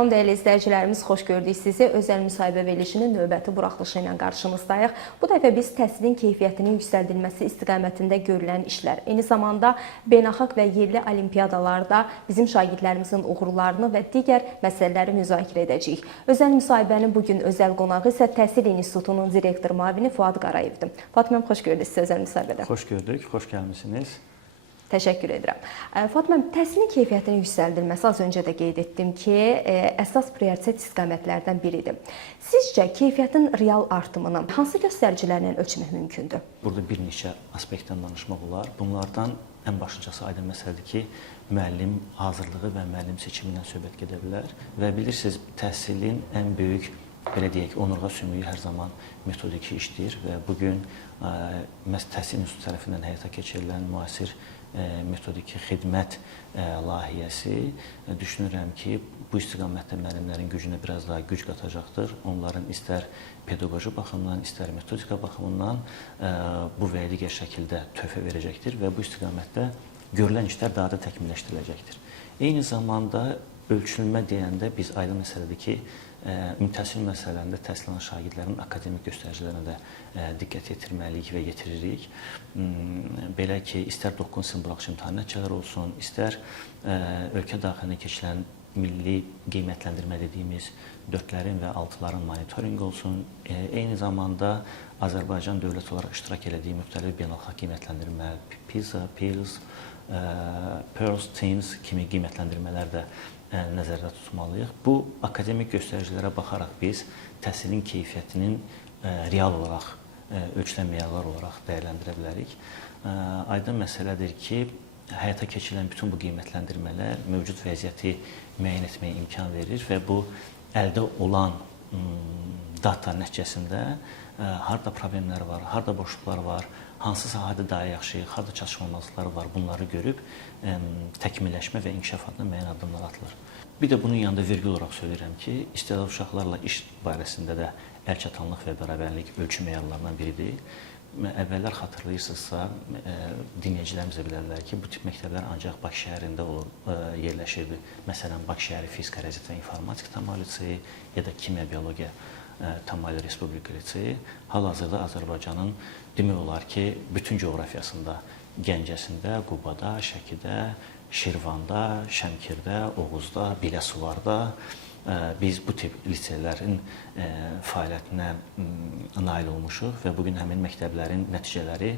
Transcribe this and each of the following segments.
Salam dəyərli izləyicilərimiz, xoş gördük sizi. Özəl müsahibə verilişinin növbəti buraxılışı ilə qarşınızdayıq. Bu dəfə biz təhsilin keyfiyyətinin yüksəldilməsi istiqamətində görülən işlər, eyni zamanda beynəlxalq və yerli olimpiyadalarda bizim şagirdlərimizin uğurlarını və digər məsələləri müzakirə edəcəyik. Özəl müsahibənin bugün özəl qonağı isə Təhsil İnstitutunun direktor müavini Fuad Qarayevdir. Fuad müəllim, xoş gördük sizi özəl müsahibədə. Xoş gördük, xoş gəlmisiniz. Təşəkkür edirəm. Fuad müəllim, təhsilin keyfiyyətinin yüksəldilməsi az öncə də qeyd etdim ki, əsas prioritet istiqamətlərdən biridir. Sizcə keyfiyyətin real artımını hansı göstəricilərlə ölçmək mümkündür? Burada bir neçə aspektdən danışmaq olar. Bunlardan ən başlıcası aydın məsələdir ki, müəllim hazırlığı və müəllim seçimindən söhbət gedə bilər. Və bilirsiniz, təhsilin ən böyük, belə deyək, onurğa sümüyü hər zaman metodiki işdir və bugün Təhsil İnstitutu tərəfindən həyata keçirilən müasir metodiki xidmət layihəsi düşünürəm ki, bu istiqamətdə müəllimlərin gücünə biraz daha güc qatacaqdır. Onların istər pedaqoji baxımdan, istər metodika baxımından bu və ya digər şəkildə töhfə verəcəkdir və bu istiqamətdə görülən işlər daha da təkmilləşdiriləcəkdir. Eyni zamanda ölçülmə deyəndə biz aydın məsələdir ki, ümumi təhsil məsələlərində təhsil alan şagirdlərin akademik göstəricilərinə də diqqət yetirməliyik və yetiririk. Belə ki, istər 9 sinif buraxılış imtahan nəticələri olsun, istər ölkə daxilində keçirilən milli qiymətləndirmə dediyimiz 4-lərin və 6-ların monitorinqi olsun, eyni zamanda Azərbaycan dövləti olaraq iştirak elədiyi müxtəlif beynəlxalq qiymətləndirmə, PISA, PIRLS, PIRLS, TIMSS kimi qiymətləndirmələr də nəzərdə tutmalıyıq. Bu akademik göstəricilərə baxaraq biz təhsilin keyfiyyətinin real olaraq, ölçülən meyarlar olaraq dəyərləndirə bilərik. Aydın məsələdir ki, həyata keçirilən bütün bu qiymətləndirmələr mövcud vəziyyəti müəyyən etməyə imkan verir və bu əldə olan data nəticəsində harada problemlər var, harada boşluqlar var, hansı sahədə daha yaxşı, harada çatışmamazlıqlar var, bunları görüb təkmilləşmə və inkişaf adına müəyyən addımlar atılır. Bir də bunun yanında vergi olaraq söyləyirəm ki, istedadlı uşaqlarla iş barəsində də əlçatanlıq və bərabərlik ölçü meyarlarından biridir. Əvvəllər xatırlayırsınızsa, dinləyicilərimiz də bilərlər ki, bu tip məktəblər ancaq Bakı şəhərində yerləşirdi. Məsələn, Bakı şəhəri fizika, riyaziyyat və informatika Tamali liseyi ya da kimya, biologiya Tamali Respublika liseyi hal-hazırda Azərbaycanın demək olar ki, bütün coğrafiyasında, Gəncəsində, Qubada, Şəkidə, Şirvanda, Şəmkirdə, Oğuzda, Biləsuvarda biz bu tip liseylərin fəaliyyətinə nail olmuşuq və bugün həmin məktəblərin nəticələri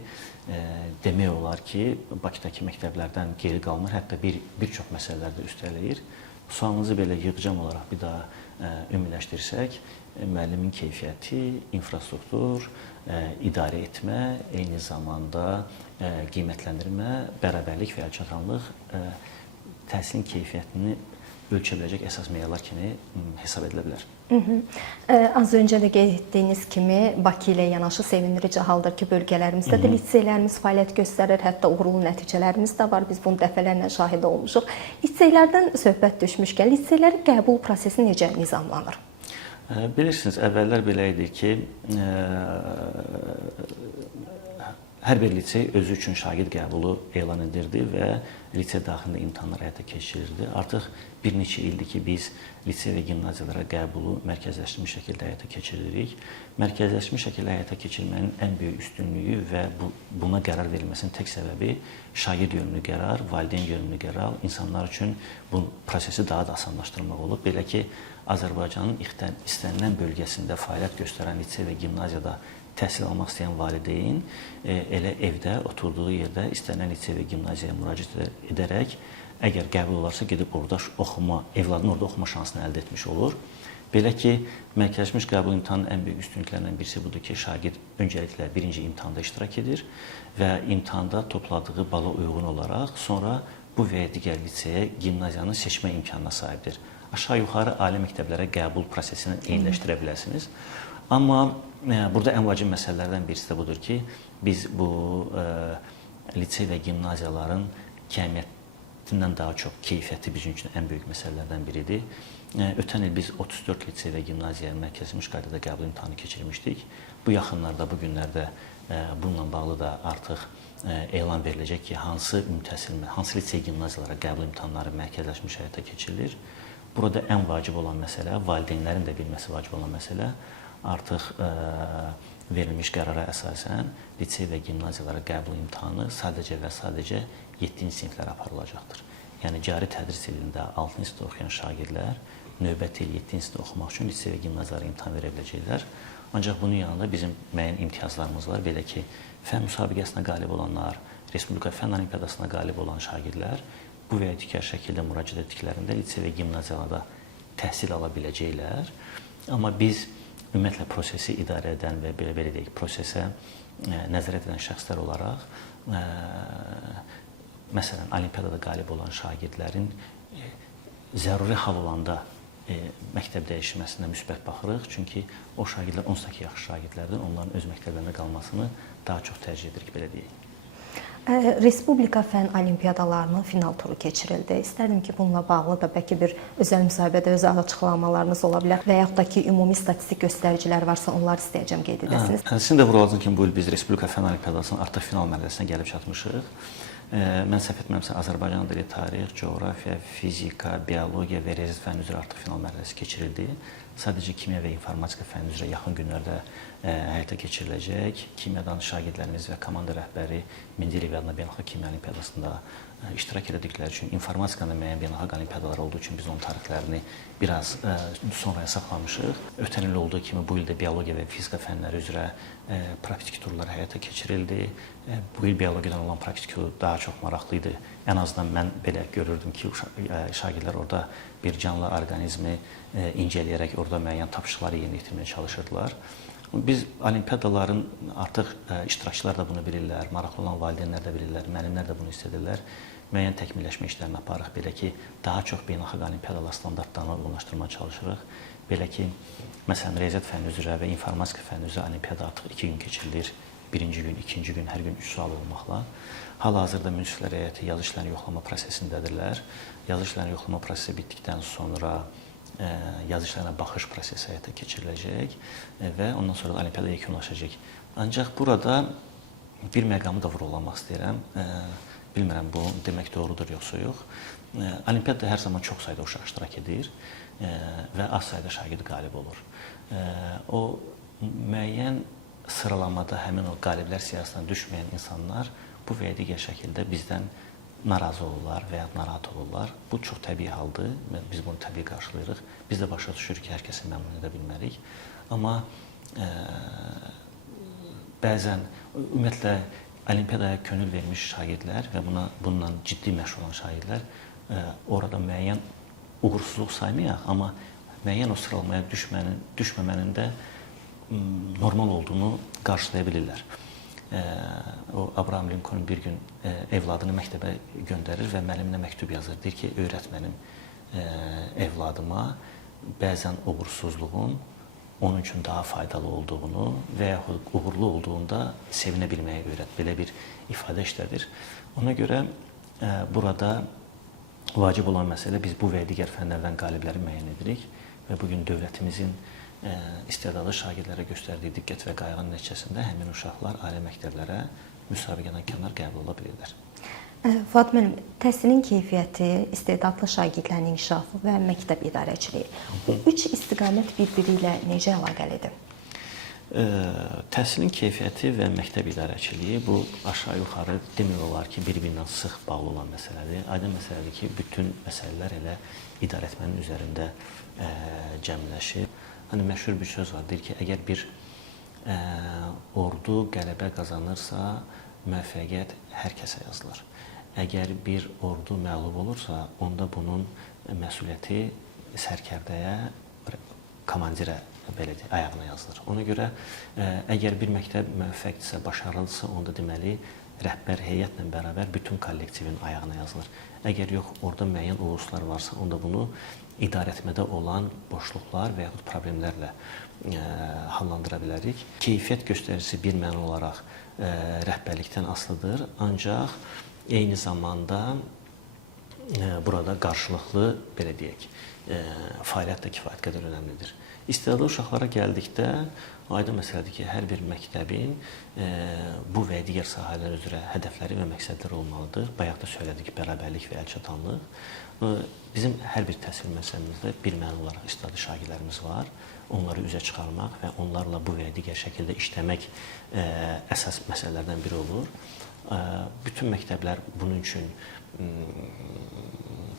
demək olar ki, Bakıdakı məktəblərdən geri qalmır, hətta bir çox məsələlərdə üstələyir. Sualınızı belə yığcam olaraq bir daha ümumiləşdirsək, müəllimin keyfiyyəti, infrastruktur, idarə etmə, eyni zamanda qiymətləndirmə, bərabərlik və əlçatanlıq təhsilin keyfiyyətini ölçə biləcək əsas meyarlar kimi hesab edilə bilər. Az öncə də qeyd etdiyiniz kimi Bakı ilə yanaşı sevindirici haldır ki, bölgələrimizdə də liseylərimiz fəaliyyət göstərir, hətta uğurlu nəticələrimiz də var. Biz bunu dəfələrlə şahid olmuşuq. Liseylərdən söhbət düşmüşkən, liseylərin qəbul prosesi necə nizamlanır? Bilirsiniz, əvvəllər belə idi ki, hər bir lisey özü üçün şagird qəbulu elan edirdi və lisey daxilində imtahanlar həyata keçirilirdi. Artıq bir neçə ildir ki, biz lisey və gimnaziyalara qəbulu mərkəzləşdirilmiş şəkildə həyata keçiririk. Mərkəzləşmiş şəkildə həyata keçirmənin ən böyük üstünlüyü və buna qərar verilməsinin tək səbəbi şagird yönümlü qərar, valideyn yönümlü qərar, insanlar üçün bu prosesi daha da asanlaşdırmaq olub. Belə ki, Azərbaycanın istənilən bölgəsində fəaliyyət göstərən lisey və gimnaziyada təhsil almaq istəyən valideyn elə evdə, oturduğu yerdə istənilən lisey və gimnaziyaya müraciət edərək, əgər qəbul olarsa gedib orada oxuma, evladın orada oxuma şansını əldə etmiş olur. Belə ki, mərkəzləşmiş qəbul imtahanının ən böyük üstünlüklərindən birisi budur ki, şagird öncəliklə birinci imtahanda iştirak edir və imtahanda topladığı bala uyğun olaraq sonra bu və ya digər liseyə, gimnaziyanı seçmə imkanına sahibdir. Aşağı-yuxarı ali məktəblərə qəbul prosesini eyniləşdirə bilərsiniz. Amma burada ən vacib məsələlərdən birisi də budur ki, biz bu lisey və gimnaziyaların kəmiyyətindən daha çox keyfiyyəti bizim üçün ən böyük məsələlərdən biridir. Ötən il biz 34 lisey və gimnaziyaya mərkəzləşmiş qaydada qəbul imtahanı keçirmişdik. Bu yaxınlarda, bu günlərdə bununla bağlı da artıq elan veriləcək ki, hansı lisey, gimnaziyalara qəbul imtahanları mərkəzləşmiş həyata keçirilir. burada ən vacib olan məsələ, valideynlərin də bilməsi vacib olan məsələ, artıq verilmiş qərara əsasən lisey və gimnaziyalara qəbul imtahanı sadəcə və sadəcə 7-ci siniflərə aparılacaqdır. Yəni cari tədris ilində 6-cı sinifdə oxuyan şagirdlər növbəti il 7-ci sinifdə oxumaq üçün lisey və gimnaziyalara imtahan verə biləcəklər. Ancaq bunun yanında bizim müəyyən imtiyazlarımız var. Belə ki, fənn müsabiqəsinə qalib olanlar, Respublika Fənn Olimpiadasına qalib olan şagirdlər bu və ya digər şəkildə müraciət etdiklərində lisey və gimnaziyalarda təhsil ala biləcəklər. Amma biz ümumiyyətlə prosesi idarə edən və belə deyək, prosesə nəzarət edən şəxslər olaraq məsələn, olimpiadada qalib olan şagirdlərin zəruri hal olanda məktəb dəyişməsinə müsbət baxırıq. Çünki o şagirdlər 18 yaş şagirdlərdir. Onların öz məktəblərində qalmasını daha çox tərcih edirik, belə deyək. Respublika fənn olimpiadalarının final turu keçirildi. İstərdim ki, bununla bağlı da bəlkə bir özəl müsahibədə öz açıqlamalarınız ola bilər və yaxud da ki, ümumi statistik göstəricilər varsa, onları istəyəcəm qeyd edəsiniz. Sizin də vurğuladığınız kimi bu il biz Respublika fənn olimpiadasının artıq final mərhələsinə gəlib çatmışıq. Mən səhv etmirəmsə, Azərbaycan dili, tarix, coğrafiya, fizika, biologiya və riyaziyyat fənni üzrə artıq final mərhələsi keçirildi. Sadəcə kimya və informatika fənni üzrə yaxın günlərdə həyata keçiriləcək. Kimyadan şagirdlərimiz və komanda rəhbəri Mendeleyev adına Beynəlxalq Kimya Olimpiadasında iştirak etdikləri üçün, informatikanın müəyyən beynəlxalq olimpiadaları olduğu üçün biz onun tarixlərini biraz sonraya saxlamışıq. Ötən il olduğu kimi bu il də biologiya və fizika fənləri üzrə praktik turlar həyata keçirildi. Bu il biologiyadan olan praktik tur daha çox maraqlı idi. Ən azından mən belə görürdüm ki, şagirdlər orada bir canlı orqanizmi incələyərək orada müəyyən tapşırıqları yerinə yetirməyə çalışırdılar. Biz olimpiadaların artıq iştirakçılar da bunu bilirlər, maraqlı olan valideynlər də bilirlər, müəllimlər də bunu istədirlər. Müəyyən təkmilləşmə işlərini aparırıq. Belə ki, daha çox beynəlxalq olimpiadalar standartlarına uyğunlaşdırmağa çalışırıq. Belə ki, məsələn, riyaziyyat fənni üzrə və informatika fənni üzrə olimpiada artıq 2 gün keçirilir. Birinci gün, ikinci gün, hər gün 3 sual olmaqla. Hal-hazırda münsiflər heyəti yazı işlərini yoxlama prosesindədirlər. Yazı işlərini yoxlama prosesi bitdikdən sonra yazı işlərinə baxış prosesi həyata keçiriləcək və ondan sonra da olimpiada yekunlaşacaq. Ancaq burada bir məqamı da vurğulamaq istəyirəm. Bilmirəm, bu demək doğrudur yoxsa yox. Olimpiyada hər zaman çox sayda uşaq iştirak edir və az sayda şagird qalib olur. O müəyyən sıralamada həmin o qaliblər siyahısına düşməyən insanlar bu və ya digər şəkildə bizdən narazı olurlar və ya narahat olurlar. Bu çox təbii haldır. Biz bunu təbii qarşılayırıq. Biz də başa düşürük ki, hər kəsi məmnun edə bilmərik. Amma bəzən ümumiyyətlə olimpiyadaya könül vermiş şagirdlər və bununla ciddi məşğul olan şagirdlər orada müəyyən uğursuzluq saymayaq, amma müəyyən o sıralamaya düşməmənin də normal olduğunu qarşılaya bilirlər. O Abraham Lincoln bir gün evladını məktəbə göndərir və müəlliminə məktub yazır. Deyir ki, öyrətmənim evladıma bəzən uğursuzluğun onun üçün daha faydalı olduğunu və yaxud uğurlu olduğunda sevinə bilməyi öyrət. Belə bir ifadə işlədir. Ona görə burada vacib olan məsələ biz bu və digər fənlərdən qalibləri müəyyən edirik və bugün dövlətimizin istedadlı şagirdlərə göstərdiyi diqqət və qayğının nəticəsində həmin uşaqlar ali məktəblərə müsabiqədən kənar qəbul ola bilirlər. Fuad müəllim, təhsilin keyfiyyəti, istedadlı şagirdlərin inkişafı və məktəb idarəçiliyi. Bu üç istiqamət bir-biri ilə necə əlaqəlidir? Təhsilin keyfiyyəti və məktəb idarəçiliyi bu aşağı-yuxarı demək olar ki, bir-birindən sıx bağlı olan məsələdir. Aydın məsələdir ki, bütün məsələlər elə idarəetmənin üzərində cəmləşir. Hani məşhur bir söz var, deyir ki, əgər bir ordu qələbə qazanırsa, müvəffəqiyyət hər kəsə yazılır. Əgər bir ordu məğlub olursa, onda bunun məsuliyyəti sərkərdəyə, komandirə belə deyək, ayağına yazılır. Ona görə əgər bir məktəb müvəffəqdirsə, başarılıdırsa, onda deməli rəhbər heyətlə bərabər bütün kollektivin ayağına yazılır. Əgər yox, orada müəyyən uğursuzlar varsa, onda bunu idarəetmədə olan boşluqlar və yaxud problemlərlə hallandıra bilərik. Keyfiyyət göstəricisi bir məna olaraq rəhbərlikdən asılıdır, ancaq eyni zamanda burada qarşılıqlı, belə deyək, fəaliyyət də kifayət qədər önəmlidir. İstedadlı uşaqlara gəldikdə aydın məsələdir ki, hər bir məktəbin bu və digər sahələr üzrə hədəfləri və məqsədləri olmalıdır. Bayaq da söylədik, bərabərlik və əlçatanlıq. Bizim hər bir təhsil müəssisəmizdə birmənalı olaraq istedadlı şagirdlərimiz var. Onları üzə çıxarmaq və onlarla bu və digər şəkildə işləmək əsas məsələlərdən biri olur. Bütün məktəblər bunun üçün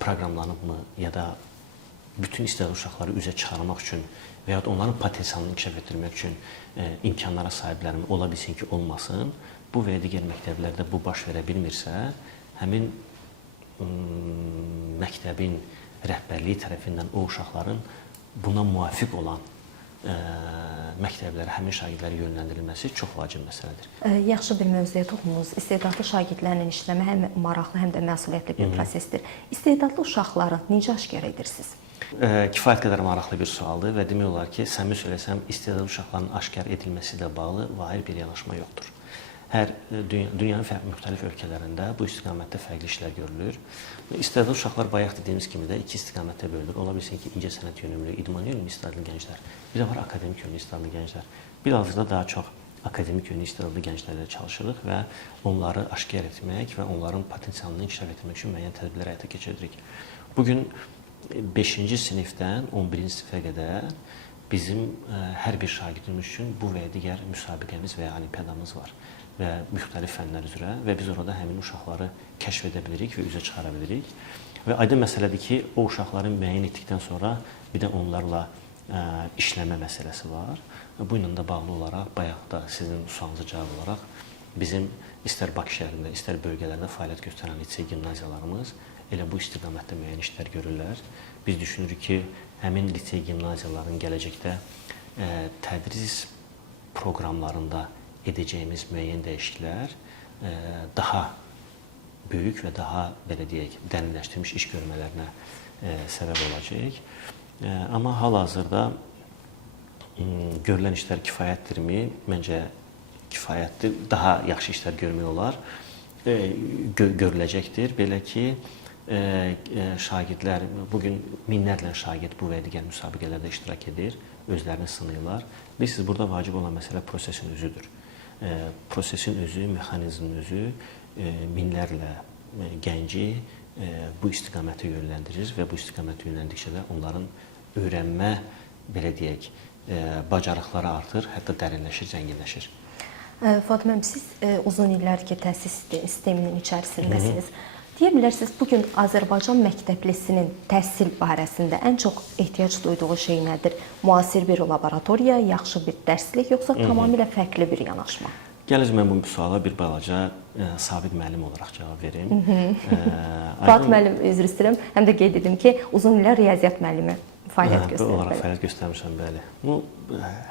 proqramlanıbmı ya da bütün istedadlı uşaqları üzə çıxarmaq üçün və ya onların potensialını inkişaf etdirmək üçün imkanlara sahiblərmi ola bilsin ki, olmasın. Bu və ya digər məktəblərdə bu baş verə bilmirsə, həmin məktəbin rəhbərliyi tərəfindən o uşaqların buna müvafiq olan məktəblərə həmin şagirdlərin yönləndirilməsi çox vacib məsələdir. Yaxşı bir mövzuya toxundunuz. İstedadlı şagirdlərlə işləmə həm maraqlı, həm də məsuliyyətli bir prosesdir. İstedadlı uşaqları necə aşkar edirsiniz? Kifayət qədər maraqlı bir sualdır və demək olar ki, səmimi söyləsəm, istedadlı uşaqların aşkar edilməsi ilə bağlı vahid bir yanaşma yoxdur. Dünyanın müxtəlif ölkələrində bu istiqamətdə fərqli işlər görülür. İstedadlı uşaqlar bayaq dediyimiz kimi də iki istiqamətdə bölünür. Ola bilsin ki, incəsənət yönümlü, idman yönümlü istedadlı gənclər, bir də var akademik yönlü istedadlı gənclər. Hal-hazırda daha çox akademik yönlü istedadlı gənclərlə çalışırıq və onları aşkar etmək və onların potensialını inkişaf etdirmək üçün müəyyən tədbirlər həyata keçiririk. Bugün 5-ci sinifdən 11-ci sinifə qədər bizim hər bir şagirdimiz üçün bu və digər müsabiqəmiz və ya olimpiyadamız var və müxtəlif fənlər üzrə və biz orada həmin uşaqları kəşf edə bilirik və üzə çıxara bilirik. Və aydın məsələdir ki, o uşaqları müəyyən etdikdən sonra bir də onlarla işləmə məsələsi var. Bu ilə də bağlı olaraq, bayaq da sizin sualınıza cavab olaraq bizim istər Bakı şəhərində, istər bölgələrdə fəaliyyət göstərən lisey gimnaziyalarımız elə bu istiqamətdə müəyyən işlər görürlər. Biz düşünürük ki, həmin lisey gimnaziyaların gələcəkdə tədris proqramlarında edəcəyimiz müəyyən dəyişikliklər daha böyük və daha, belə deyək, dərinləşdirilmiş iş görmələrinə səbəb olacaq. Amma hal-hazırda görülən işlər kifayətdirmi? Məncə kifayətdir. Daha yaxşı işlər görmək olar. Görüləcəkdir. Belə ki, şagirdlər, bugün minlərlə şagird bu və digər müsabiqələrdə iştirak edir, özlərini sınayırlar. Bilirsiniz, burada vacib olan məsələ prosesin özüdür. Prosesin özü, mexanizmin özü minlərlə gənci bu istiqamətə yönləndirir və bu istiqamətə yönləndikcə də onların öyrənmə, belə deyək, bacarıqları artır, hətta dərinləşir, zənginləşir. Fatimə, siz uzun illər ki, təhsil sisteminin içərisindəsiniz. Deyə bilərsiniz, bugün Azərbaycan məktəblisinin təhsil barəsində ən çox ehtiyac duyduğu şey nədir? Müasir bir laboratoriya, yaxşı bir dərslik, yoxsa tamamilə fərqli bir yanaşma? Gəlir mən bu suala bir balaca Sabit müəllim olaraq cavab verim. Fuad müəllim, üzr istəyirəm, həm də qeyd edim ki, uzun illər riyaziyyat müəllimi fəaliyyət göstərir. Olaraq fəaliyyət göstərmişəm, bəli.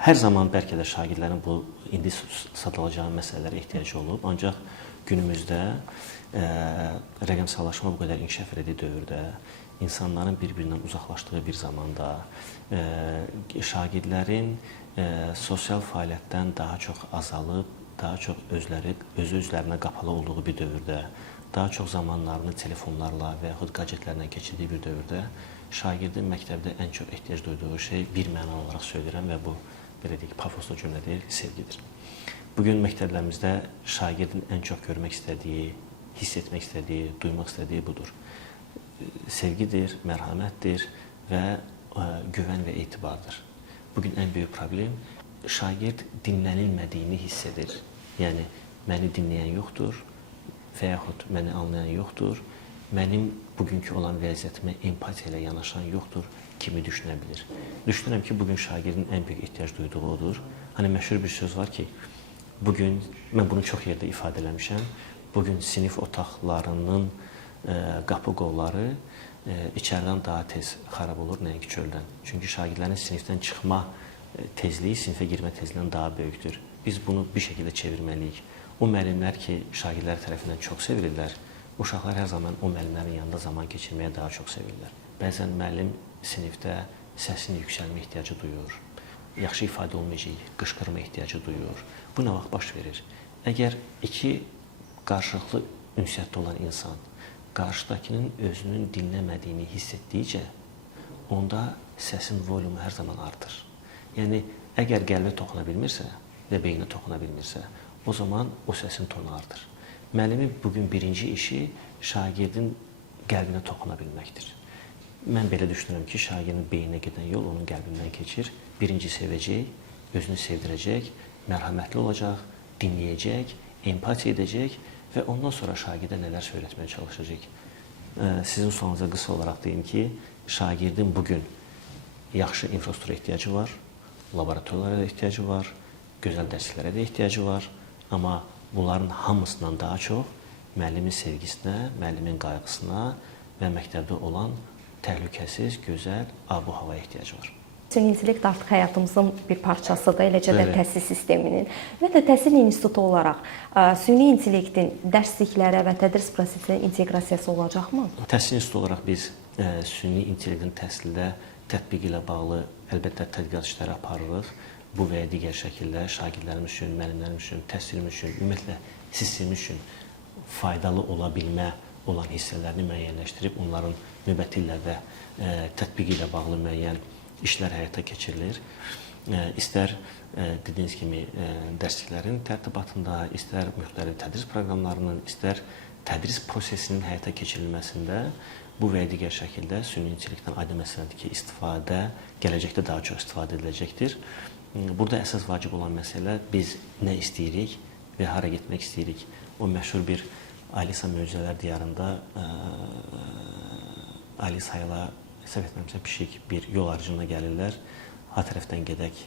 Hər zaman bəlkə də şagirdlərin bu indi sadalacağı məsələlərə ehtiyacı olub, ancaq günümüzdə rəqəmsallaşma bu qədər inkişaf etdiyi dövrdə, insanların bir-birindən uzaqlaşdığı bir zamanda, şagirdlərin sosial fəaliyyətdən daha çox azalıb, daha çox özlərinə qapalı olduğu bir dövrdə, daha çox zamanlarını telefonlarla və yaxud gadgetlərlə keçirdiyi bir dövrdə şagirdin məktəbdə ən çox ehtiyac duyduğu şey bir mənalı olaraq söyləyirəm və bu, belə deyək, pafoslu cümlə deyil, sevgidir. Bugün məktəblərimizdə şagirdin ən çox görmək istədiyi, hiss etmək istədiyi, duymaq istədiyi budur. Sevgidir, mərhəmətdir və güvən və etibardır. Bugün ən böyük problem şagird dinlənilmədiyini hiss edir. Yəni, məni dinləyən yoxdur və yaxud məni anlayan yoxdur, mənim bugünkü olan vəziyyətimə empatiya ilə yanaşan yoxdur kimi düşünə bilir. Düşünürəm ki, bugün şagirdin ən böyük ehtiyac duyduğu odur. Hani məşhur bir söz var ki, bugün, mən bunu çox yerdə ifadə eləmişəm, bugün sinif otaqlarının qapı qolları içəridən daha tez xarab olur, nəinki çöldən. Çünki şagirdlərin sinifdən çıxma tezliyi sinifə girmə tezliyindən daha böyükdür. Biz bunu bir şəkildə çevirməliyik. O müəllimlər ki, şagirdlər tərəfindən çox sevilirlər, uşaqlar hər zaman o müəllimlərin yanında zaman keçirməyə daha çox sevirlər. Bəzən müəllim sinifdə səsini yüksəlmə ehtiyacı duyur, yaxşı ifadə olmayacaq, qışqırma ehtiyacı duyur. Bu nə vaxt baş verir? Əgər iki qarşılıqlı ünsiyyətdə olan insan qarşıdakının özünün dinləmədiyini hiss etdikcə, onda səsin volümu hər zaman artır. Yəni, əgər qəlbə toxuna bilmirsə və beyninə toxuna bilmirsə, o zaman o səsin tonu artır. Müəllimin bugün birinci işi şagirdin qəlbinə toxuna bilməkdir. Mən belə düşünürəm ki, şagirdin beyninə gedən yol onun qəlbindən keçir. Birinci sevəcək, özünü sevdirəcək, mərhəmətli olacaq, dinləyəcək, empatiya edəcək və ondan sonra şagirdə nələr öyrətməyə çalışacaq. Sizin sualınıza qısa olaraq deyim ki, şagirdin bugün yaxşı infrastruktura ehtiyacı var, laboratoriyalara da ehtiyacı var, gözəl dərsliklərə də ehtiyacı var, amma bunların hamısından daha çox müəllimin sevgisinə, müəllimin qayğısına və məktəbdə olan təhlükəsiz, gözəl abu-havaya ehtiyacı var. Süni intellekt artıq həyatımızın bir parçasıdır, eləcə də təhsil sisteminin. Və də təhsil institutu olaraq süni intellektin dərsliklərə və tədris prosesinə inteqrasiyası olacaqmı? Təhsil institutu olaraq biz süni intellektin təhsildə tətbiqi ilə bağlı əlbəttə tədqiqat işləri aparırıq. Bu və ya digər şəkildə şagirdlərimiz üçün, müəllimlərimiz üçün, təhsilimiz üçün, ümumiyyətlə sistemimiz üçün faydalı ola bilmə olan hissələrini müəyyənləşdirib, onların növbəti illərdə tətbiqi ilə bağlı müəyyən işlər həyata keçirilir. İstər dediyiniz kimi dərsliklərin tərtibatında, istər müxtəlif tədris proqramlarının, istər tədris prosesinin həyata keçirilməsində bu və ya digər şəkildə süni intellektdən aydın məsələdir ki, istifadə gələcəkdə daha çox istifadə ediləcəkdir. Burada əsas vacib olan məsələ biz nə istəyirik və hara getmək istəyirik. O məşhur bir Alisa Möcüzələr diyarında Alisa ilə hesab etməmsə pişik bir yol aracına gəlirlər. Ha tərəfdən gedək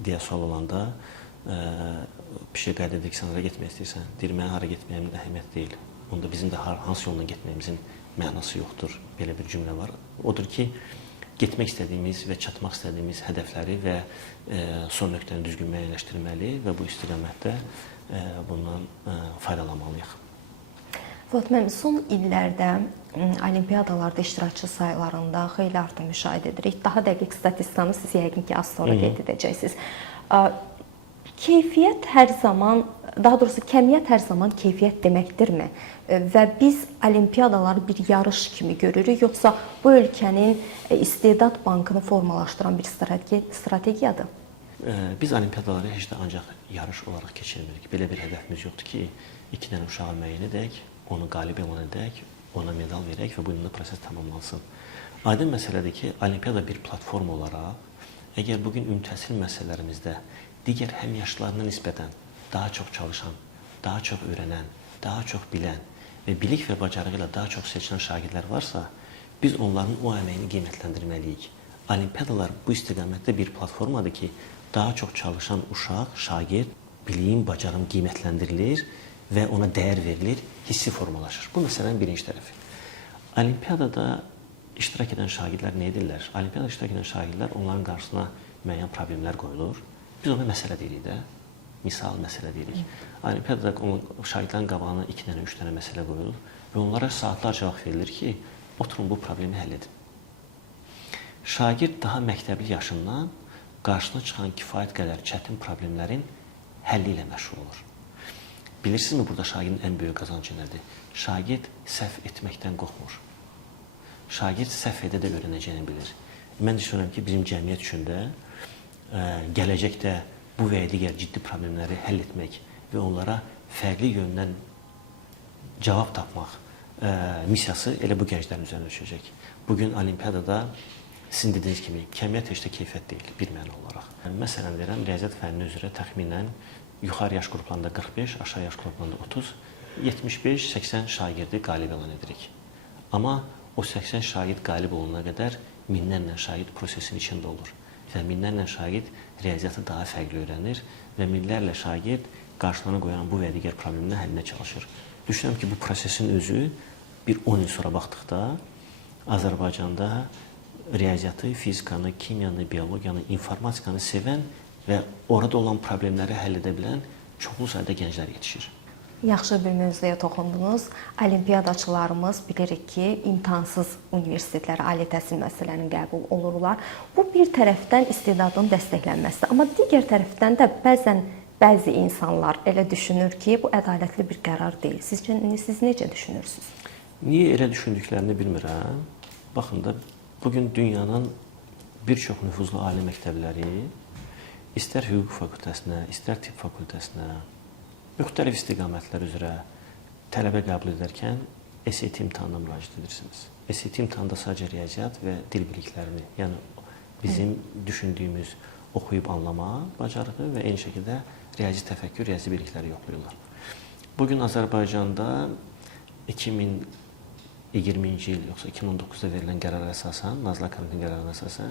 deyə sual olanda pişik qeyd edir ki, sən hara getmək istəyirsən? Deyir, mən hara getməyimin əhəmiyyəti deyil. Onda bizim də hansı yolla getməyimizin mənası yoxdur. Belə bir cümlə var. Odur ki, getmək istədiyimiz və çatmaq istədiyimiz hədəfləri və son nöqtəni düzgün müəyyənləşdirməli və bu istiqamətdə bundan faydalanmalıyıq. Fuad müəllim, son illərdə olimpiyadalarda iştirakçı sayılarında xeyli artım müşahidə edirik. Daha dəqiq statistikanı siz yəqin ki, az sonra qeyd edəcəksiniz. Keyfiyyət hər zaman, daha doğrusu kəmiyyət hər zaman keyfiyyət deməkdirmi? Və biz olimpiyadaları bir yarış kimi görürük, yoxsa bu ölkənin istedad bankını formalaşdıran bir strategiyadır? Biz olimpiyadaları heç də ancaq yarış olaraq keçirmirik. Belə bir hədəfimiz yoxdur ki, 2 dənə uşağı müəyyən edək, onu qalib elan edək, ona medal verək və bu ildə proses tamamlansın. Aydın məsələdir ki, olimpiyada bir platforma olaraq, əgər bugün ümumi təhsil məsələlərimizdə digər həmyaşıdlarına nisbətən daha çox çalışan, daha çox öyrənən, daha çox bilən və bilik və bacarığı ilə daha çox seçilən şagirdlər varsa, biz onların o əməyini qiymətləndirməliyik. Olimpiyadalar bu istiqamətdə bir platformadır ki, daha çox çalışan uşaq, şagird, biliyin, bacarım qiymətləndirilir və ona dəyər verilir, hissi formalaşır. Bu məsələnin birinci tərəfi. Olimpiyadada iştirak edən şagirdlər nə edirlər? Olimpiyada iştirak edən şagirdlər, onların qarşısına müəyyən problemlər qoyulur. Biz ona məsələ deyirik də, misal məsələ deyirik. Olimpiyadada şagirdlərin qabağına 2 dənə, 3 dənə məsələ qoyulur və onlara saatlar cavab verilir ki, oturun bu problemi həll edin. Şagird daha məktəbli yaşından qarşısına çıxan kifayət qədər çətin problemlərin həlli ilə məşğul olur. Bilirsinizmi burada şagirdin ən böyük qazancı nədir? Şagird səhv etməkdən qorxmur. Şagird səhv edə də öyrənəcəyini bilir. Mən düşünürəm ki, bizim cəmiyyət üçün də gələcəkdə bu və ya digər ciddi problemləri həll etmək və onlara fərqli yöndən cavab tapmaq missiyası elə bu gənclərin üzərində düşəcək. Bugün olimpiyadada sizin dediyiniz kimi kəmiyyət heç də keyfiyyət deyil, bir məna olaraq. Məsələn deyirəm, riyaziyyat fənni üzrə təxminən yuxarı yaş qruplarında 45, aşağı yaş qruplarında 30, 75-80 şagirdi qalib elan edirik. Amma o 80 şagird qalib olunana qədər minlərlə şagird prosesin içində olur. Və minlərlə şagird riyaziyyatı daha fərqli öyrənir və minlərlə şagird qarşılarına qoyan bu və digər problemlə həllinə çalışır. Düşünürəm ki, bu prosesin özü bir 10 il sonra baxdıqda Azərbaycanda riyaziyyatı, fizikanı, kimyanı, biologiyanı, informatikanı sevən və orada olan problemləri həll edə bilən çoxlu sayda gənclər yetişir. Yaxşı bir mövzuya toxundunuz. Olimpiyadaçılarımız bilirik ki, imtahansız universitetlərə ali təhsil müəssisələrinin qəbul olurlar. Bu bir tərəfdən istedadın dəstəklənməsidir. Amma digər tərəfdən də bəzi insanlar elə düşünür ki, bu ədalətli bir qərar deyil. Siz necə düşünürsünüz? Niyə elə düşündüklərini bilmirəm. Baxın da, bugün dünyanın bir çox nüfuzlu ali məktəbləri istər hüquq fakültəsinə, istər tibb fakültəsinə, müxtəlif istiqamətlər üzrə tələbə qəbul edərkən SAT imtahanına müraciət edirsiniz. SAT imtahanında sadəcə riyaziyyat və dil biliklərini, yəni bizim düşündüyümüz oxuyub anlama bacarığı və eyni şəkildə riyazi təfəkkür, riyazi bilikləri yoxlayırlar. Bugün Azərbaycanda 2020-ci il yoxsa 2019-da verilən qərara əsasən, Nazirlər Kabinetinin qərarına əsasən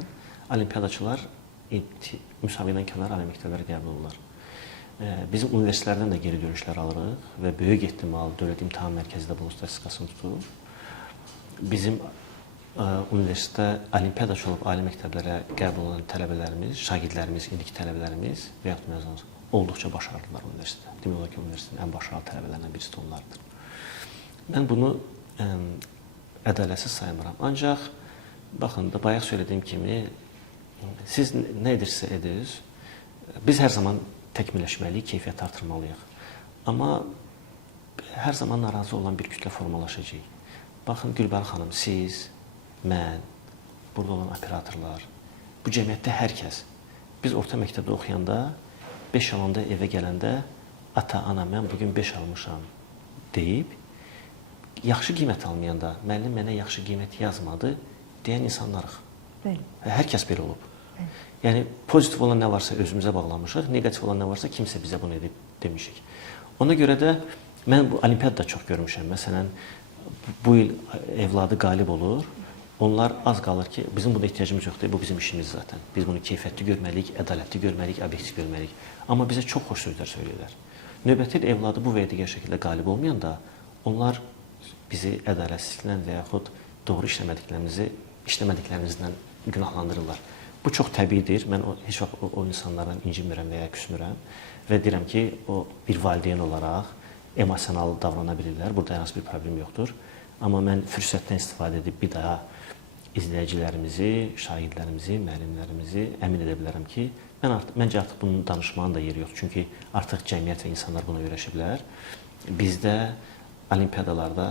olimpiyadaçılar müsabiqədən kənar ali məktəblərə qəbul olurlar. Bizim universitetlərdən də geri dönüşlər alırıq və böyük ehtimal Dövlət İmtahan Mərkəzi də bunun statistikasını tutur. Bizim universitetdə olimpiyadaçı olub ali məktəblərə qəbul olan tələbələrimiz, şagirdlərimiz, indiki tələbələrimiz və yaxud məzunlar olduqca başarılılar universitetdə. Demək olar ki, universitetin ən başarılı tələbələrindən birisi də onlardır. Mən bunu ədalətsiz saymıram. Ancaq, baxın, bayaq söylədiyim kimi, siz nə edirsə edirsiniz, biz hər zaman təkmilləşməliyik, keyfiyyəti artırmalıyıq. Amma hər zaman narazı olan bir kütlə formalaşacaq. Baxın, Gülbər xanım, siz, mən, burada olan operatorlar, bu cəmiyyətdə hər kəs, biz orta məktəbdə oxuyanda, 5 alanda evə gələndə, ata, ana, mən bugün 5 almışam deyib, yaxşı qiymət almayanda, müəllim mənə yaxşı qiymət yazmadı deyən insanlarıq. Hər kəs belə olub. Yəni, pozitiv olan nə varsa özümüzə bağlamışıq, negativ olan nə varsa kimsə bizə bunu edib demişik. Ona görə də mən bu olimpiyada çox görmüşəm. Məsələn, bu il evladı qalib olur, onlar az qalır ki, bizim buna ehtiyacımız yoxdur, bu bizim işimiz zaten. Biz bunu keyfiyyətli görməliyik, ədalətli görməliyik, obyektiv görməliyik. Amma bizə çox xoş sözlər söyləyirlər. Növbəti il evladı bu və ya digər şəkildə qalib olmayanda, onlar bizi ədalətsizliklə və yaxud doğru işləmədiklərimizdən günahlandırırlar. Bu çox təbiidir. Mən heç vaxt o insanlardan incinmirəm və ya küsmürəm və deyirəm ki, o bir valideyn olaraq emosional davrana bilirlər. Burada hər hansı bir problem yoxdur. Amma mən fürsətdən istifadə edib bir daha izləyicilərimizi, şagirdlərimizi, müəllimlərimizi əmin edə bilərəm ki, məncə artıq bunun danışmağın da yeri yoxdur. Çünki artıq cəmiyyət və insanlar buna öyrəşiblər. Bizdə olimpiyadalarda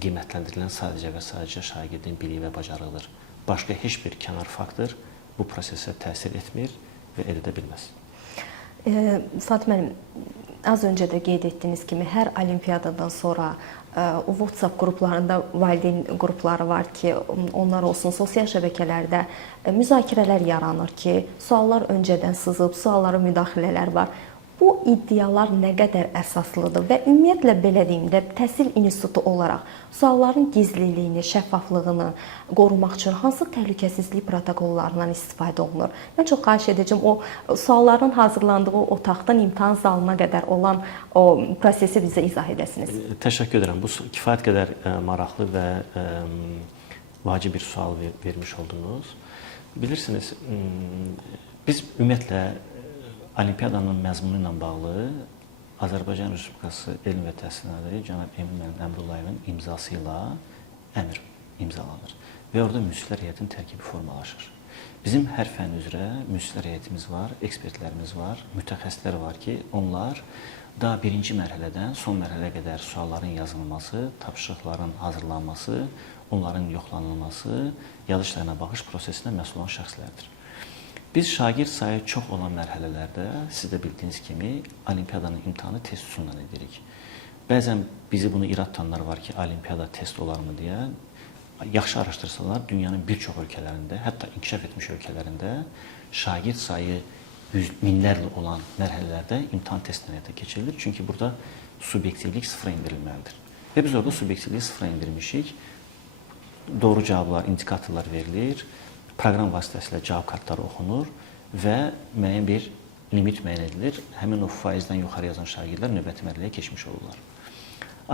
qiymətləndirilən sadəcə və sadəcə şagirdin biliyi və bacarığıdır. Başqa heç bir kənar faktor bu prosesə təsir etmir və edə də bilməz. Fatih müəllim, az öncə də qeyd etdiyiniz kimi, hər olimpiyadadan sonra o WhatsApp qruplarında valideyn qrupları var ki, onlar olsun, sosial şəbəkələrdə müzakirələr yaranır ki, suallar öncədən sızıb, suallara müdaxilələr var. Bu iddialar nə qədər əsaslıdır və ümumiyyətlə belə deyim də, təhsil institutu olaraq sualların gizliliyini, şəffaflığını qorumaq üçün hansı təhlükəsizlik protokollarından istifadə olunur? Mən çox xahiş edəcəm, o sualların hazırlandığı otaqdan imtahan zalına qədər olan o prosesi bizə izah edəsiniz. Təşəkkür edirəm. Bu kifayət qədər maraqlı və vacib bir sual vermiş oldunuz. Bilirsiniz, biz ümumiyyətlə Olimpiyadanın məzmunu ilə bağlı Azərbaycan Respublikası Elm və Təhsil Naziri cənab Emin Əmrullayevin imzası ilə əmr imzalanır və orada münsiflər heyətinin tərkibi formalaşır. Bizim hər fənn üzrə münsiflər heyətimiz var, ekspertlərimiz var, mütəxəssislər var ki, onlar daha birinci mərhələdən son mərhələyə qədər sualların yazılması, tapşırıqların hazırlanması, onların yoxlanılması, yazışlarına baxış prosesinə məsul olan şəxslərdir. Biz şagird sayı çox olan mərhələlərdə, siz də bildiyiniz kimi, olimpiyadanın imtahanı test üsulundan edirik. Bəzən bizi bunu irad tutanlar var ki, olimpiyada test olarmı deyə. Yaxşı araşdırsalar, dünyanın bir çox ölkələrində, hətta inkişaf etmiş ölkələrində şagird sayı minlərlə olan mərhələlərdə imtahan testdən həyata keçirilir. Çünki burada subyektivlik sıfıra endirilməlidir. Və biz orada subyektivliyi sıfıra endirmişik. Doğru cavablar, indikatorlar verilir. Proqram vasitəsilə cavab kartları oxunur və müəyyən bir limit müəyyən edilir. Həmin o faizdən yuxarı yazan şagirdlər növbəti mərhələyə keçmiş olurlar.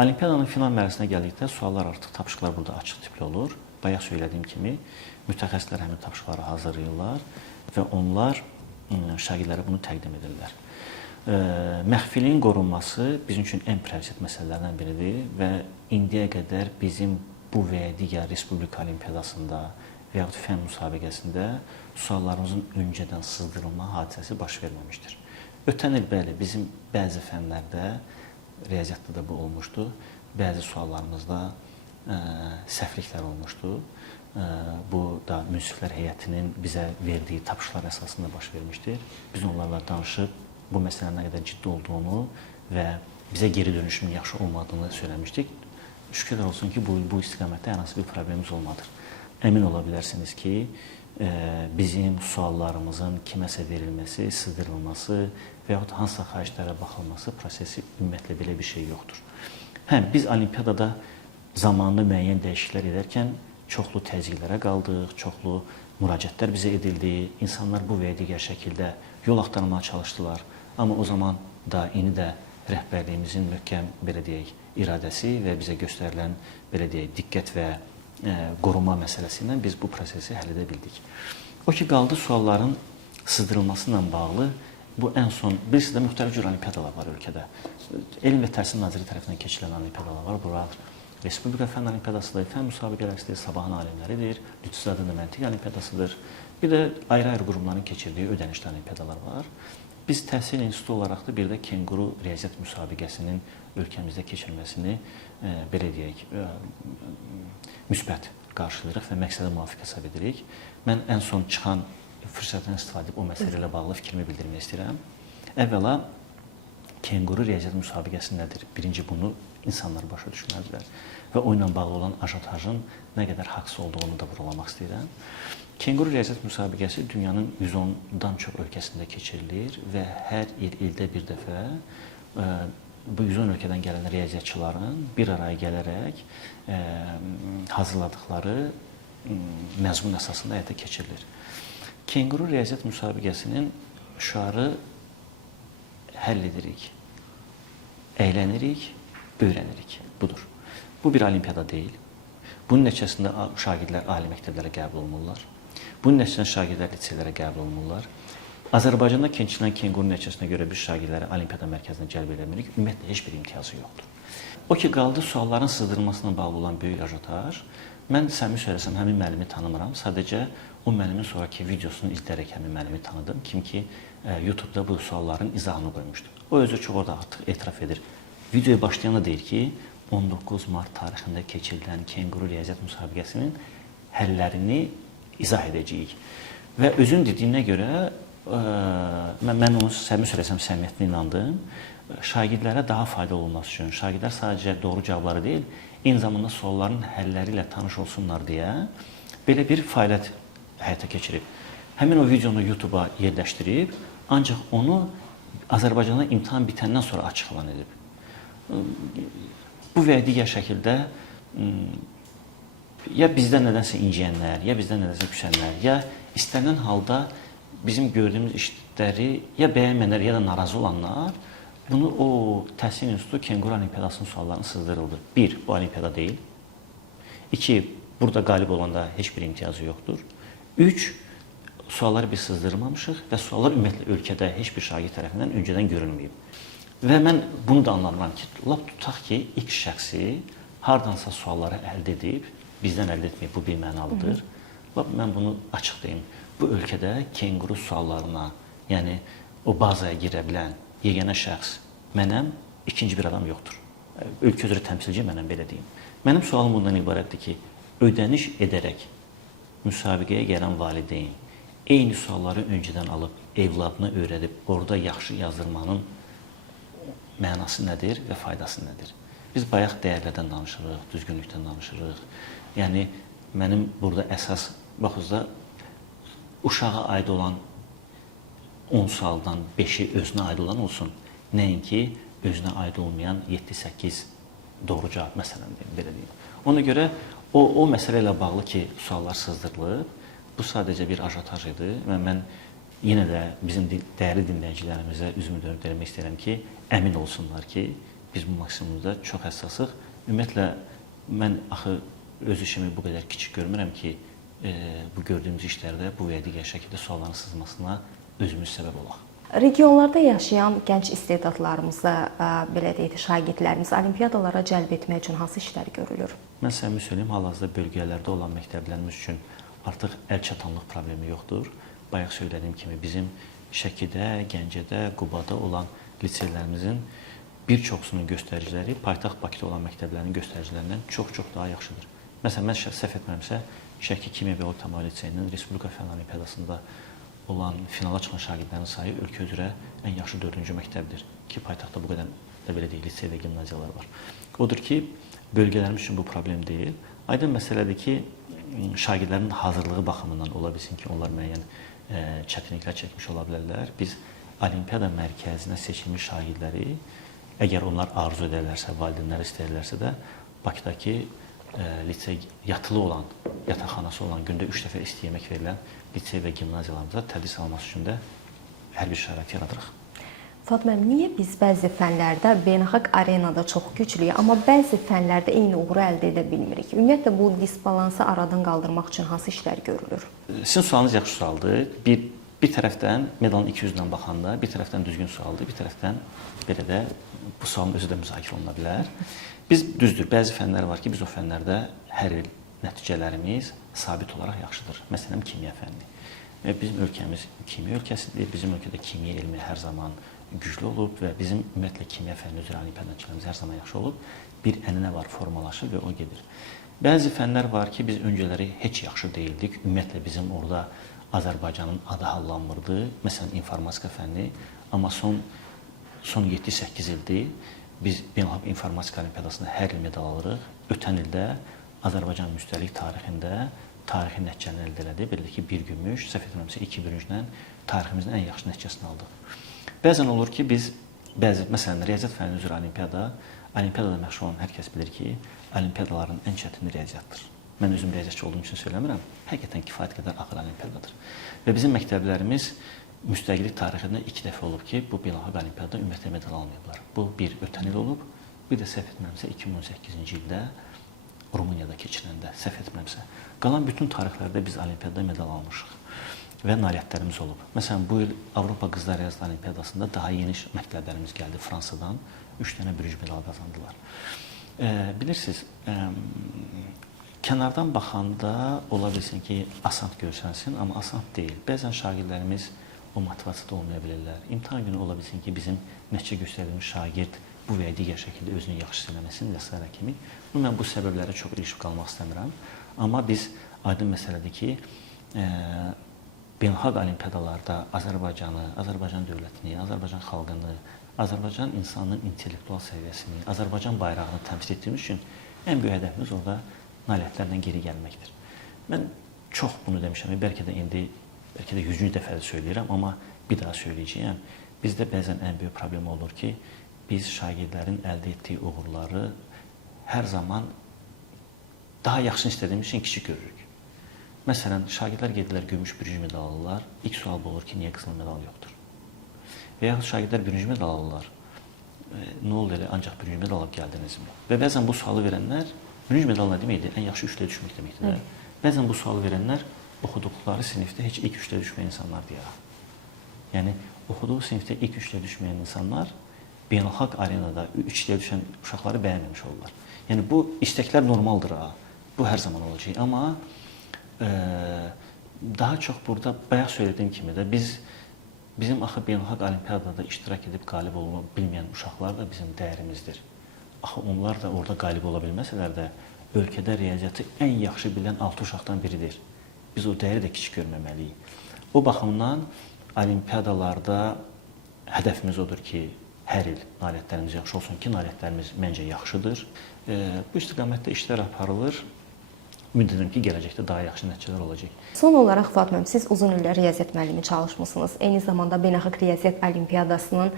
Olimpiyadanın final mərhələsinə gəldikdə suallar artıq tapşırıqlar burada açıq tipli olur. Bayaq söylədiyim kimi mütəxəssislər həmin tapşırıqları hazırlayırlar və onlar şagirdlərə bunu təqdim edirlər. Məxfiliyin qorunması bizim üçün ən prioritet məsələlərdən biridir və indiyə qədər bizim bu və ya digər Respublika Olimpiyadasında və yaxud fənn müsabiqəsində suallarımızın öncədən sızdırılma hadisəsi baş verməmişdir. Ötən il bəli, bizim bəzi fənlərdə, riyaziyyatda da bu olmuşdu, bəzi suallarımızda səhvliklər olmuşdu Bu da münsiflər heyətinin bizə verdiyi tapşırıqlar əsasında baş vermişdir. Biz onlarla danışıb bu məsələnin nə qədər ciddi olduğunu və bizə geri dönüşün yaxşı olmadığını söyləmişdik. Şükürlər olsun ki, bu istiqamətdə hər hansı bir problemimiz olmadı. Əmin ola bilərsiniz ki, bizim suallarımızın kiməsə verilməsi, sızdırılması və yaxud hansısa xahişlərə baxılması prosesi ümumiyyətlə belə bir şey yoxdur. Biz olimpiyadada zamanlı müəyyən dəyişikliklər edərkən çoxlu təzyiqlərə qaldıq, çoxlu müraciətlər bizə edildi. İnsanlar bu və ya digər şəkildə yol axtarmağa çalışdılar. Amma o zaman da, indi də rəhbərliyimizin möhkəm, belə deyək, iradəsi və bizə göstərilən, belə deyək, diqqət və qoruma məsələsi ilə biz bu prosesi həll edə bildik. O ki, qaldı sualların sızdırılması ilə bağlı, bu ən son, birisi də müxtəlif cür olimpiyadalar var ölkədə. Elm və Təhsil Naziri tərəfindən keçirilən olimpiyadalar var. Buralar Respublika Fənn Olimpiyadasıdır, fənn müsabiqələridir, sabahın alimləridir, Lütfüzadə Məntiq Olimpiyadasıdır. Bir də ayrı-ayrı qurumların keçirdiyi ödənişli olimpiyadalar var. Biz təhsil institutu olaraq da bir də kenguru riyaziyyat müsabiqəsinin ölkəmizdə keçirilməsini, belə deyək, müsbət qarşılayırıq və məqsədə müvafiq hesab edirik. Mən ən son çıxan fürsətdən istifadə edib o məsələ ilə bağlı fikrimi bildirmək istəyirəm. Əvvəla, kenguru riyaziyyat müsabiqəsi nədir? Birinci bunu insanlar başa düşməlidirlər və oyunla bağlı olan ajotajın nə qədər haqsız olduğunu da vurğulamaq istəyirəm. Kenguru riyaziyyat müsabiqəsi dünyanın 110-dan çox ölkəsində keçirilir və hər ildə bir dəfə bu 110 ölkədən gələn riyaziyyatçıların bir araya gələrək hazırladıkları məzmun əsasında həyata keçirilir. Kenguru riyaziyyat müsabiqəsinin şüarı həll edirik, əylənirik, öyrənirik. Budur. Bu bir olimpiyada deyil. Bunun nəticəsində şagirdlər ali məktəblərə qəbul olunurlar. Bunun nəticəsində şagirdlər liseylərə qəbul olunurlar. Azərbaycanda keçirilən kenguru nəticəsinə görə biz şagirdləri olimpiyada mərkəzinə cəlb edəmirik. Ümumiyyətlə, heç bir imtiyazı yoxdur. O ki, qaldı sualların sızdırılmasına bağlı olan böyük ajotaj. Mən səmimi söylesəm, həmin müəllimi tanımıram. Sadəcə o müəllimin sonraki videosunu izləyərək həmin müəllimi tanıdım. Kim ki, YouTube-da bu sualların izahını qoymuşdu. O özü çox orada artıq etiraf edir. Videoya başlayan da deyir ki, 19 mart tarixində keçirilən kenguru riyaziyyat müsabiqəsinin həllərini izah edəcəyik. Və özün dediyinə görə, mən onu səmimi söylesəm, səmiyyətinə inandım. Şagirdlərə daha faydalı olması üçün, şagirdlər sadəcə doğru cavabları deyil, eyni zamanda sualların həlləri ilə tanış olsunlar deyə belə bir fəaliyyət həyata keçirib. Həmin o videonu YouTube-a yerləşdirib, ancaq onu Azərbaycanda imtahan bitəndən sonra açıq elan edib. Bu və ya digər şəkildə ya bizdən nədənsə inciyənlər, ya bizdən nədənsə küsənlər, ya istənilən halda bizim gördüyümüz işləri ya bəyənməyənlər, ya da narazı olanlar bunu o Təhsil İnstitutu Kenguru Olimpiyadasının suallarını sızdırıldı. 1. Bu olimpiyada deyil. 2. Burada qalib olanda heç bir imtiyazı yoxdur. 3. Sualları biz sızdırmamışıq və suallar ümumiyyətlə ölkədə heç bir şagird tərəfindən öncədən görülməyib. Və mən bunu da anlamıram ki, lap tutaq ki, X şəxsi hardansa sualları əldə edib, bizdən əldə etməyib, bu bir mənalıdır. Mən bunu açıq deyim. Bu ölkədə kenguru suallarına, yəni o bazaya girə bilən yeganə şəxs mənəm, ikinci bir adam yoxdur. Ölkə üzrə təmsilci mənəm, belə deyim. Mənim sualım bundan ibarətdir ki, ödəniş edərək müsabiqəyə gələn valideyn eyni sualları öncədən alıb, evladına öyrədib, orada yaxşı yazdırmanın mənası nədir və faydası nədir? Biz bayaq dəyərlərdən danışırıq, düzgünlükdən danışırıq. Yəni, mənim burada əsas, baxınızda, uşağa aid olan 10 sualdan 5-i özünə aid olan olsun. Nəinki özünə aid olmayan 7-8 doğru cavab məsələn, belə deyim. Ona görə o məsələ ilə bağlı ki, suallar sızdırılıb, bu sadəcə bir ajotaj idi və mən yenə də bizim dəyərli dinləyicilərimizə üzümü dönüb demək istəyirəm ki, əmin olsunlar ki, biz bu maksimumda çox həssasıq. Ümumiyyətlə, mən axı öz işimi bu qədər kiçik görmürəm ki, bu gördüyümüz işlərdə bu və ya digər şəkildə sualların sızmasına özümüz səbəb olaq. Regionlarda yaşayan gənc istedadlarımızı, belə deyək, şagirdlərimizi olimpiyadalara cəlb etmək üçün hansı işlər görülür? Mən səmimi söyləyim, hal-hazırda bölgələrdə olan məktəblərimiz üçün artıq əlçatanlıq problemi yoxdur. Bayaq söylədiyim kimi bizim Şəkidə, Gəncədə, Qubada olan liseylərimizin bir çoxsunun göstəriciləri paytaxt Bakıda olan məktəblərin göstəricilərindən çox-çox daha yaxşıdır. Məsələn, mən səhv etmirəmsə, Şəki Kimya və Otomobil Liseyinin Respublika Fənn Olimpiadasında olan finala çıxan şagirdlərin sayı ölkə üzrə ən yaxşı 4-cü məktəbdir ki, paytaxtda bu qədər də belə deyil, lisey və gimnaziyalar var. Odur ki, bölgələrimiz üçün bu problem deyil. Aydın məsələdir ki, şagirdlərin hazırlığı baxımından ola bilsin ki, onlar müəyyən çətinliklər çəkmiş ola bilərlər. Biz Olimpiada mərkəzinə seçilmiş şagirdləri, əgər onlar arzu edərlərsə, valideynlər istəyirlərsə də Bakıdakı lisey yatılı olan, yataqxanası olan, gündə 3 dəfə isti yemək verilən lisey və gimnaziyalarımıza tədris alması üçün də hər bir şərait yaradırıq. Fatma müəllim, niyə biz bəzi fənlərdə beynəlxalq arenada çox güclüyük, amma bəzi fənlərdə eyni uğuru əldə edə bilmirik? Ümumiyyətlə bu disbalansı aradan qaldırmaq üçün hansı işlər görülür? Sizin sualınız yaxşı sualdır. Bir tərəfdən medalın 200-dən baxanda, bir tərəfdən düzgün sualdır, bir tərəfdən belə də bu sualın özü də müzakirə oluna bilər. Biz düzdür, bəzi fənlər var ki, biz o fənlərdə hər il nəticələrimiz sabit olaraq yaxşıdır. Məsələn, kimya fənni. Bizim ölkəmiz kimya ölkəsidir. Bizim ölkədə kimya elmi hər zaman güclü olub və bizim ümumiyyətlə kimya fənni üzrə olimpiada nəticələrimiz hər zaman yaxşı olub. Bir ənənə var, formalaşır və o gedir. Bəzi fənlər var ki, biz öncələri heç yaxşı deyildik. Ümumiyyətlə bizim orada Azərbaycanın adı hallanmırdı. Məsələn, informatika fənni. Amma son 7-8 ildir biz Beynəlxalq İnformatika Olimpiadasında hər il medal alırıq. Ötən ildə Azərbaycan müstəqillik tarixində tarixi nəticəni əldə elədi. Belə ki, 1 gümüş, səhv etmirəmsə 2 bürünclə tariximizin ən yaxşı nəticəsini aldıq. Bəzən olur ki, biz məsələn, riyaziyyat fənni üzrə olimpiyadada məşğul olan hər kəs bilir ki, olimpiadaların ən çətini riyaziyyatdır. Mən özüm riyaziyyatçı olduğum üçün söyləmirəm. Həqiqətən kifayət qədər ağır olimpiyadadır. Və bizim məktəblərimiz müstəqillik tarixində 2 dəfə olub ki, bu beynəlxalq olimpiyada ümumiyyətlə medal almayıblar. Bu bir ötən il olub, bir də səhv etmirəmsə 2018-ci ildə Rumuniyada keçiləndə, səhv etmirəmsə. Qalan bütün tarixlərdə biz olimpiyada medal almışıq və nailiyyətlərimiz olub. Məsələn, bu il Avropa Qızlar Riyaziyyat Olimpiyadasında daha yeni məktəblərimiz gəldi Fransadan, 3 dənə bürünc medal qazandılar. Bilirsiniz, kənardan baxanda ola bilsin ki, asant görsənsin, amma asant deyil. Bəzən şagirdlərimiz o motivasiyada olmaya bilirlər. İmtahan günü ola bilsin ki, bizim nəticə göstərdiyimiz şagird bu və ya digər şəkildə özünü yaxşı eləməsin və s. kimi. Mən bu səbəblərə çox ilişib qalmaq istəmirəm. Amma biz aydın məsələdir ki, beynəlxalq olimpiadalarda Azərbaycanı, Azərbaycan dövlətini, Azərbaycan xalqını, Azərbaycan insanının intellektual səviyyəsini, Azərbaycan bayrağını təmsil etdiyimiz üçün ən böyük hədəfimiz orada nailiyyətlərlə geri gəlməkdir. Mən çox bunu demişəm, bəlkə də 100-cü dəfə də söyləyirəm, amma bir daha söyləyəcəyəm. Bizdə bəzən ən böyük problem olur ki, biz şagirdlərin əldə etdiyi uğurları hər zaman daha yaxşını istədiyimiz üçün kiçik görürük. Məsələn, şagirdlər gedirlər, gümüş bürünc medal alırlar. İlk sual bu olur ki, niyə qızıl medal yoxdur? Və yaxud şagirdlər bürünc medal alırlar. Nə oldu elə, ancaq bürünc medal alıb gəldinizmi? Və bəzən bu sualı verənlər, bürünc medal nə deməkdir? Ən yaxşı 3-lə düşmək deməkdir. Bəzən bu sualı verənlər oxuduqları sinifdə heç ilk 3-lə düşməyən insanlar deyər. Yəni, oxuduğu sinifdə ilk 3-lə düşməyən insanlar beynəlxalq arenada 3-lə düşən uşaqları bəyənməmiş olurlar. Yəni, bu istəklər normaldır, bu hər zaman olacaq. Amma daha çox burada, bayaq söylədiyim kimi də, bizim axı beynəlxalq olimpiyadada iştirak edib qalib olma bilməyən uşaqlar da bizim dəyərimizdir. Axı onlar da orada qalib ola bilməsələr də, ölkədə riyaziyyatı ən yaxşı bilən 6 uşaqdan biridir. Biz o dəyəri də kiçik görməməliyik. O baxımdan olimpiyadalarda hədəfimiz odur ki, hər il nailiyyətlərimiz yaxşı olsun ki, nailiyyətlərimiz məncə yaxşıdır. Bu istiqamətdə işlər aparılır. Ümid edirəm ki, gələcəkdə daha yaxşı nəticələr olacaq. Son olaraq Fatma müəllim, siz uzun illər riyaziyyat müəllimi çalışmısınız. Eyni zamanda Beynəlxalq Riyaziyyat Olimpiyadasının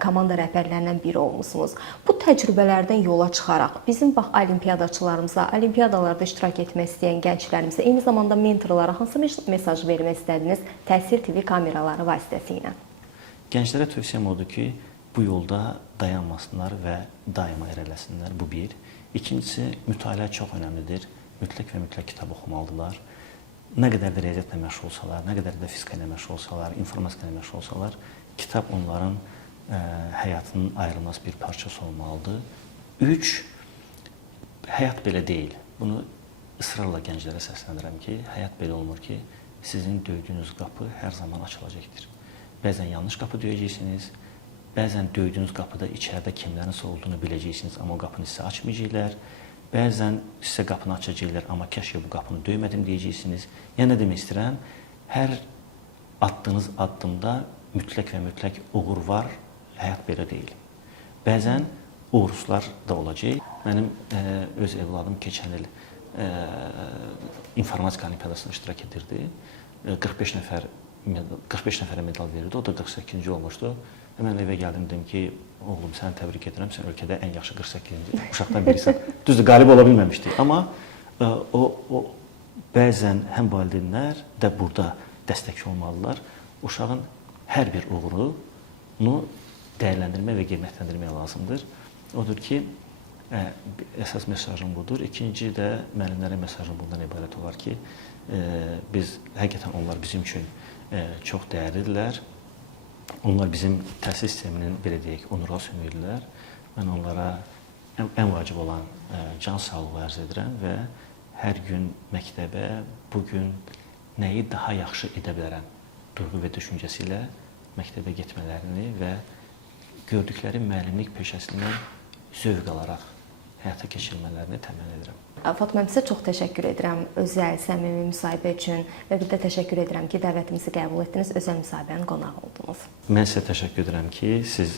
komanda rəhbərlərindən biri olmusunuz. Bu təcrübələrdən yola çıxaraq bizim olimpiyadaçılarımıza, olimpiyadalarda iştirak etmək istəyən gənclərimizə, eyni zamanda mentorlara hansı mesaj vermək istədiniz Təsir TV kameraları vasitəsilə? Gənclərə tövsiyəm odur ki, bu yolda dayanmasınlar və daima irəliləsinlər. Bu bir. İkincisi, mütaliə çox önəmlidir. Mütləq və mütləq kitab oxumalıdırlar. Nə qədər də riyaziyyatla məşğul olsalar, nə qədər də fizika ilə məşğul olsalar, informatika ilə məşğul olsalar, kitab onların həyatının ayrılmaz bir parçası olmalıdır. 3. Həyat belə deyil. Bunu ısrarla gənclərə səsləndirəm ki, həyat belə olmur ki, sizin döydüyünüz qapı hər zaman açılacaqdır. Bəzən yanlış qapı döyəcəksiniz, bəzən döydüyünüz qapıda içəridə kimlərinsə olduğunu biləcəksiniz, amma o qapını sizə açmayacaqlar. bəzən sizə qapını açacaqlar, amma kəşke bu qapını döymədim deyəcəksiniz. Yəni nə demək istəyirəm? Hər attığınız addımda mütləq və mütləq uğur var. Həyat belə deyil. Bəzən uğursuzlar da olacaq. Mənim öz evladım keçən il informatika olimpiadasına iştirak edirdi. 45 nəfərə medal verirdi. O da 48-ci olmuşdu. Mən evə gəldim, dedim ki, oğlum, səni təbrik edirəm, sən ölkədə ən yaxşı 48-ci uşaqdan birisən. Düzdür, qalib ola bilməmişdi. Amma o bəzən həm valideynlər də burada dəstəkçi olmalılar. Uşağın hər bir uğurunu dəyərləndirmək və qiymətləndirmək lazımdır. Odur ki, əsas mesajım budur. İkinci də müəllimlərə mesajım bundan ibarət olar ki, biz həqiqətən onlar bizim üçün çox dəyərlidirlər. Onlar bizim təhsil sisteminin, belə deyək, onurğa sümüyüdürlər. Mən onlara ən vacib olan can sağlığı arz edirəm və hər gün məktəbə bugün nəyi daha yaxşı edə bilərəm duyğu və düşüncəsi ilə məktəbə getmələrini və gördükləri müəllimlik peşəsindən zövq alaraq həyata keçirmələrini təmin edirəm. Fatma, sizə çox təşəkkür edirəm özəl, səmimi müsahibə üçün və bir də təşəkkür edirəm ki, dəvətimizi qəbul etdiniz, özəl müsahibənin qonağı oldunuz. Mən sizə təşəkkür edirəm ki, siz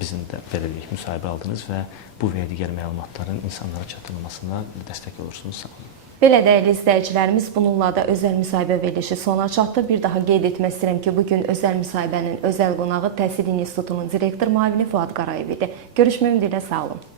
bizim də belə deyək müsahibə aldınız və bu və digər məlumatların insanlara çatdırılmasına dəstək olursunuz. Sağ olun. Belə dəyərli izləyicilərimiz, bununla da özəl müsahibə verilişi sona çatdı. Bir daha qeyd etmək istəyirəm ki, bugün özəl müsahibənin özəl qonağı Təhsil İnstitutunun direktor müavini Fuad Qarayev idi. Görüşmək ümidi ilə, sağ olun.